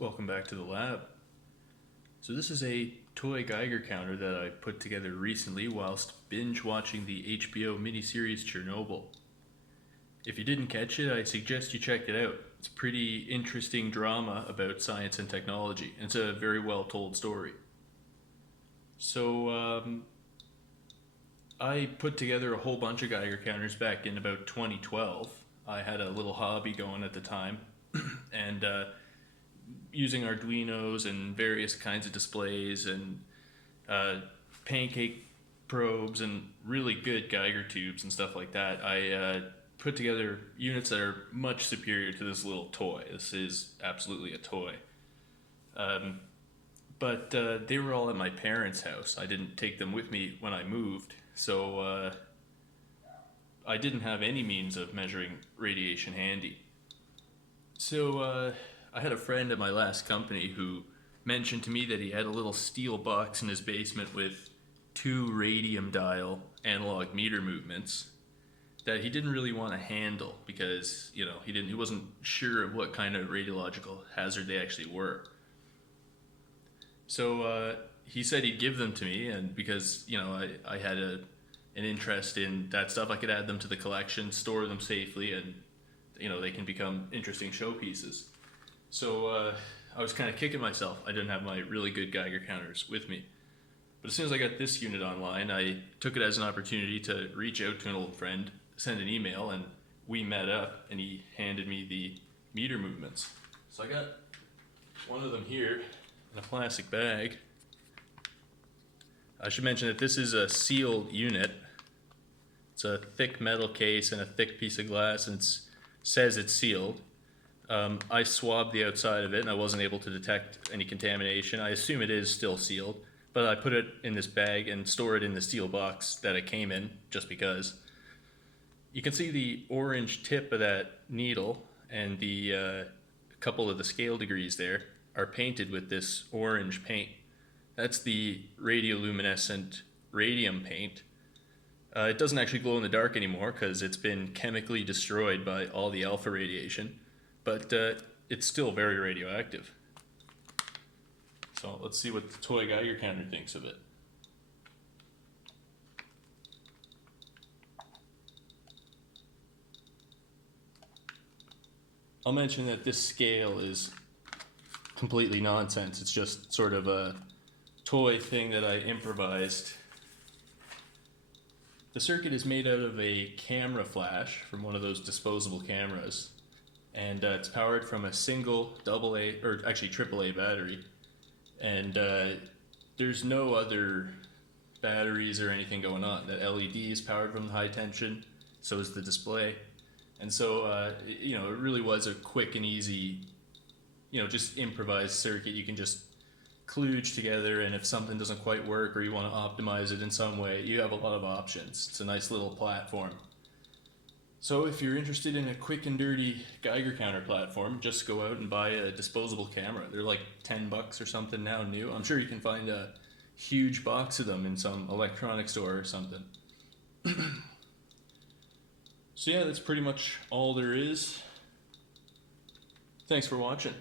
Welcome back to the lab. So this is a toy Geiger counter that I put together recently whilst binge watching the HBO miniseries Chernobyl. If you didn't catch it, I suggest you check it out. It's a pretty interesting drama about science and technology, and it's a very well told story. So I put together a whole bunch of Geiger counters back in about 2012. I had a little hobby going at the time, and using Arduinos and various kinds of displays and pancake probes and really good Geiger tubes and stuff like that, I put together units that are much superior to this little toy. This is absolutely a toy. But they were all at my parents' house. I didn't take them with me when I moved, so I didn't have any means of measuring radiation handy. So I had a friend at my last company who mentioned to me that he had a little steel box in his basement with two radium dial analog meter movements that he didn't really want to handle because, he wasn't sure of what kind of radiological hazard they actually were. So he said he'd give them to me, and because, I had an interest in that stuff, I could add them to the collection, store them safely, and, they can become interesting showpieces. So I was kind of kicking myself. I didn't have my really good Geiger counters with me. But as soon as I got this unit online, I took it as an opportunity to reach out to an old friend, send an email, and we met up, and he handed me the meter movements. So I got one of them here in a plastic bag. I should mention that this is a sealed unit. It's a thick metal case and a thick piece of glass, and it says it's sealed. I swabbed the outside of it and I wasn't able to detect any contamination. I assume it is still sealed, but I put it in this bag and store it in the steel box that it came in just because. You can see the orange tip of that needle and the couple of the scale degrees there are painted with this orange paint. That's the radio-luminescent radium paint. It doesn't actually glow in the dark anymore because it's been chemically destroyed by all the alpha radiation. But it's still very radioactive. So let's see what the toy Geiger counter thinks of it. I'll mention that this scale is completely nonsense. It's just sort of a toy thing that I improvised. The circuit is made out of a camera flash from one of those disposable cameras. And it's powered from a single AA, or actually AAA battery. And there's no other batteries or anything going on. The LED is powered from the high tension, so is the display. And so, it really was a quick and easy, just improvised circuit. You can just kludge together, and if something doesn't quite work or you want to optimize it in some way, you have a lot of options. It's a nice little platform. So if you're interested in a quick and dirty Geiger counter platform, just go out and buy a disposable camera. They're like $10 or something now new. I'm sure you can find a huge box of them in some electronics store or something. So yeah, that's pretty much all there is. Thanks for watching.